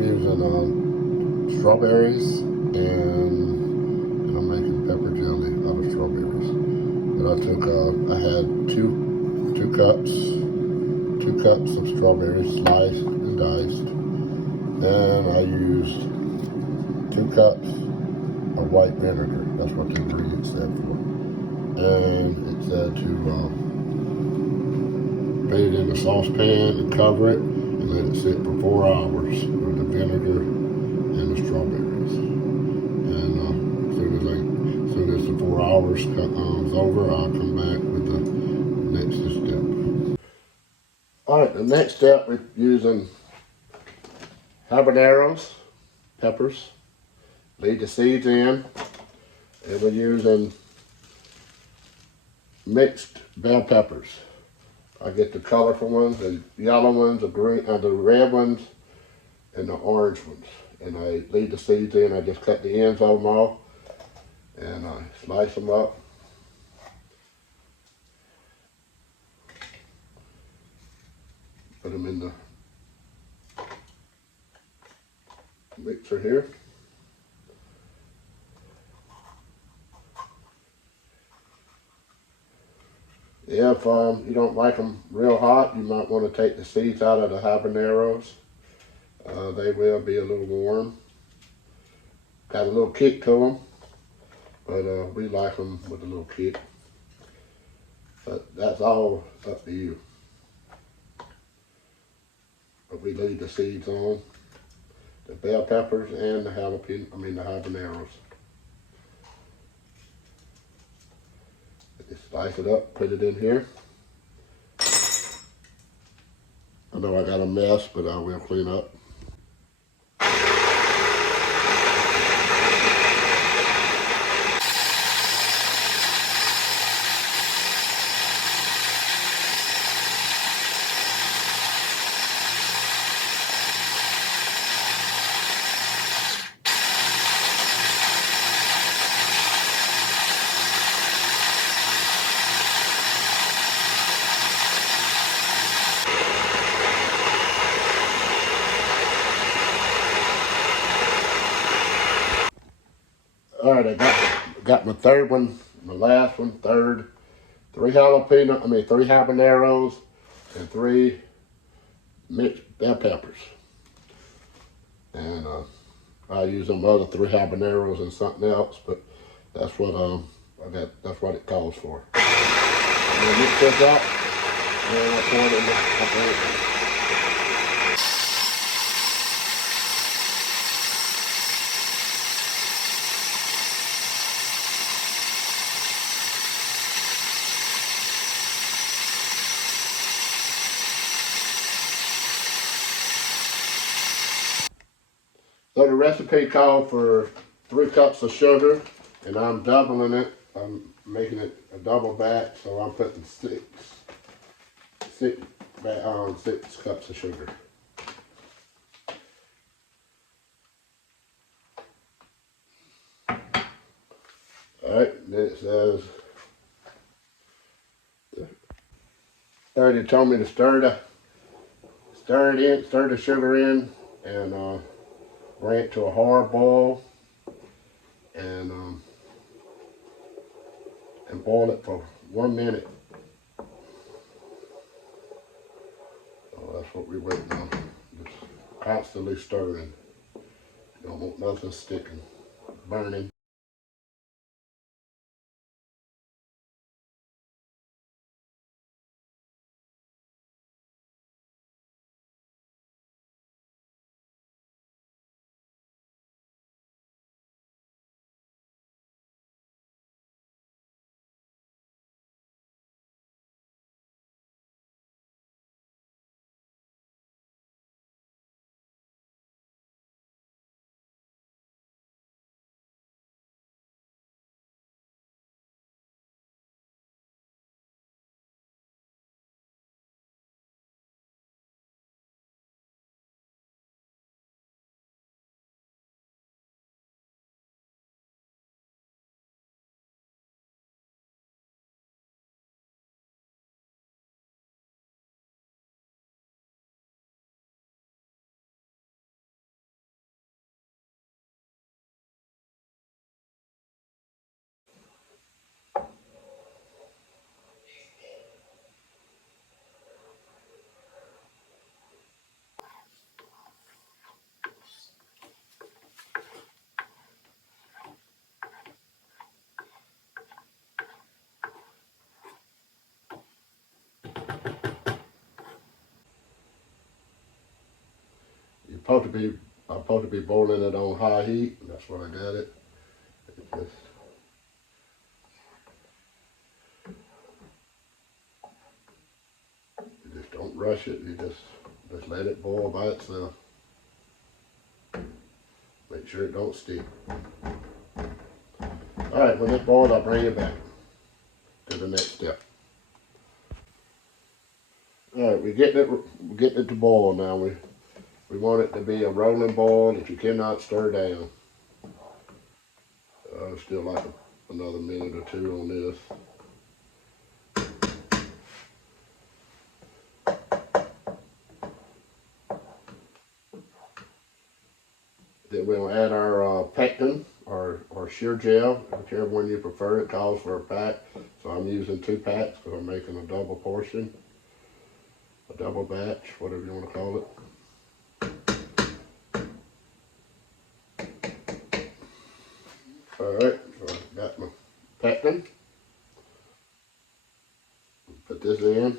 I'm using strawberries and I'm making pepper jelly out of strawberries. But I had two cups of strawberries sliced and diced. Then I used 2 cups of white vinegar. That's what the ingredients said for. And it said to put it in a saucepan and cover it and let it sit for 4 hours with the vinegar and the strawberries. And as soon as the 4 hours is over, I'll come back with the next step. All right, the next step we're using habaneros, peppers. Leave the seeds in, and we're using mixed bell peppers. I get the colorful ones, the yellow ones, the green, the red ones, and the orange ones. And I leave the seeds in. I just cut the ends of them off, and I slice them up. Put them in the mixer here. If you don't like them real hot, you might want to take the seeds out of the habaneros. They will be a little warm. Got a little kick to them, but we like them with a little kick. But that's all up to you. But we leave the seeds on, the bell peppers and the habaneros. Just slice it up, put it in here. I know I got a mess, but I will clean up. All right, I got my third one, my last one, third. Three habaneros, and 3 mixed bell peppers. And I use them other 3 habaneros and something else, but that's what that's what it calls for. I'm gonna mix this up, and I pour it in the So the recipe called for 3 cups of sugar, and I'm doubling it. I'm making it a double batch, so I'm putting 6 cups of sugar. All right, then it says, already told me to stir the sugar in, and bring it to a hard boil, and boil it for 1 minute. So that's what we're waiting on. Just constantly stirring. You don't want nothing sticking, burning. I'm supposed to be boiling it on high heat. That's where I got it. You just don't rush it. You just let it boil by itself. Make sure it don't stick. All right, when it boils, I'll bring it back to the next step. All right, we're getting it to boil now. We want it to be a rolling boil that you cannot stir down. Still like another minute or two on this. Then we'll add our pectin or shear gel, whichever one you prefer. It calls for a pack, so I'm using 2 packs because I'm making a double portion, a double batch, whatever you want to call it. All right, so I've got my pectin. Put this in.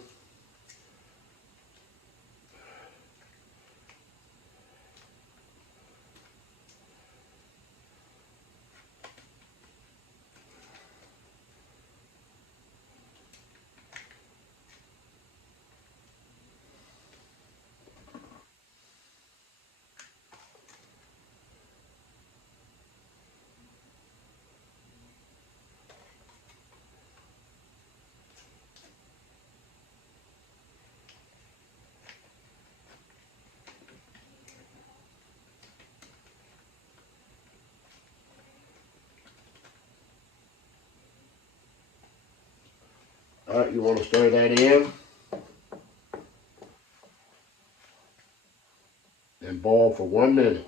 All right, you want to stir that in and boil for 1 minute.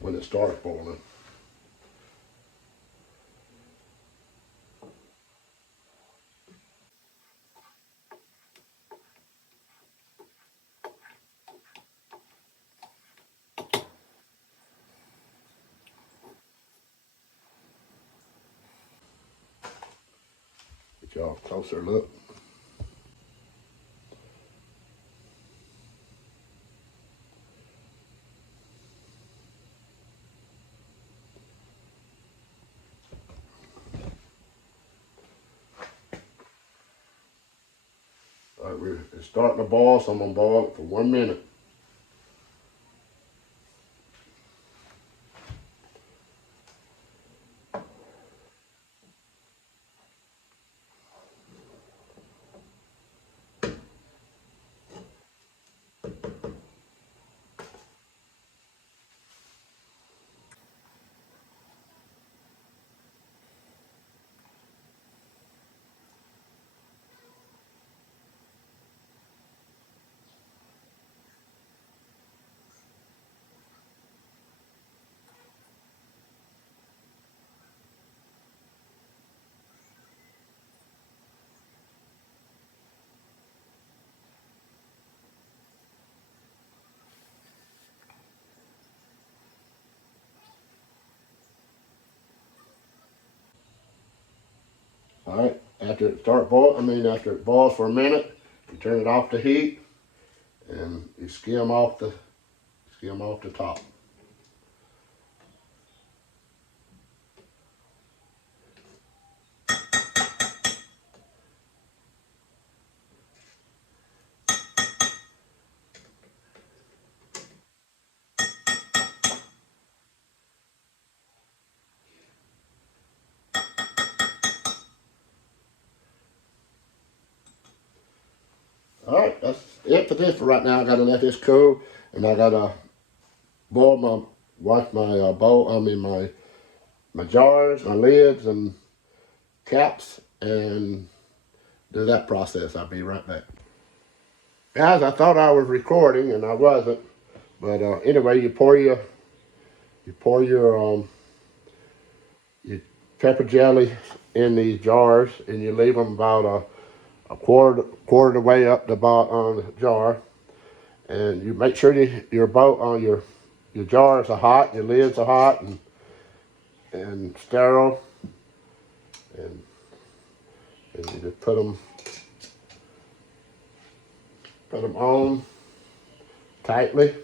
When it starts boiling. Get y'all a closer look. All right, it's starting to boil, so I'm gonna boil it for 1 minute. All right, after it boils for a minute, you turn it off the heat and you skim off the top. All right, that's it for this for right now. I gotta let this cool, and I gotta wash my my jars, my lids, and caps, and do that process. I'll be right back. Guys, I thought I was recording, and I wasn't. But anyway, you pour your pepper jelly in these jars, and you leave them about a quarter of the way up the bottom on the jar, and you make sure your jars are hot, your lids are hot and sterile, and And you just put them on tightly,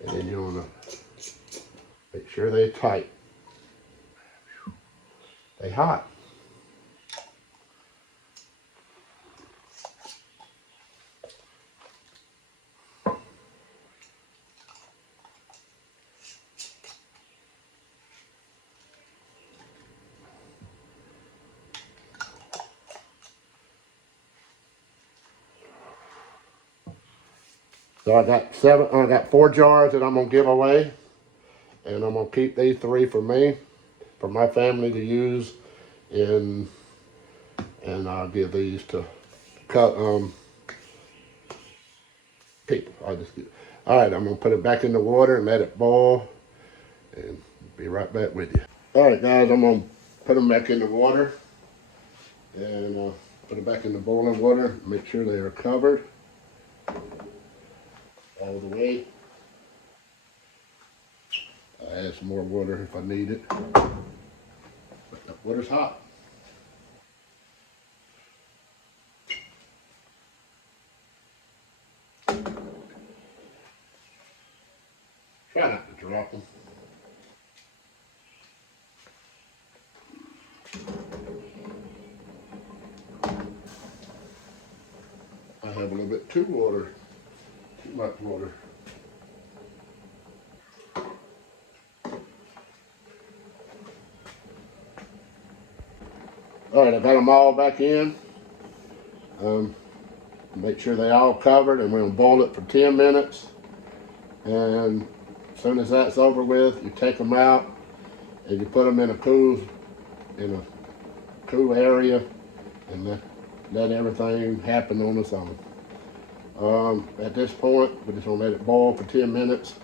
and then you want to make sure they're tight. They hot. So I got 4 jars that I'm gonna give away, and I'm gonna keep these 3 for me, for my family to use, and I'll give these to people. All right, I'm gonna put it back in the water and let it boil, and be right back with you. All right, guys, I'm gonna put them back in the water, and put it back in the boiling water. Make sure they are covered all the way. I'll add some more water if I need it, but the water's hot. Try not to drop them. I have a little bit too much water. All right, I got them all back in. Make sure they all covered, and we're gonna boil it for 10 minutes. And as soon as that's over with, you take them out and you put them in a cool area, and let everything happen on its own. At this point, we're just gonna let it boil for 10 minutes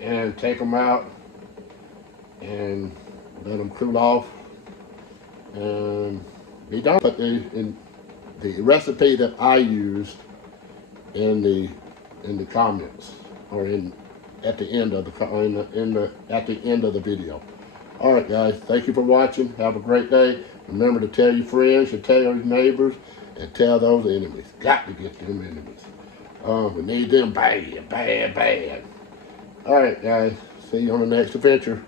and take them out and let them cool off and be done. Put in the recipe that I used in the comments, or at the end of the video. All right, guys, thank you for watching. Have a great day. Remember to tell your friends, to tell your neighbors, and tell those enemies. Got to get them enemies. We need them bad, bad, bad. All right, guys. See you on the next adventure.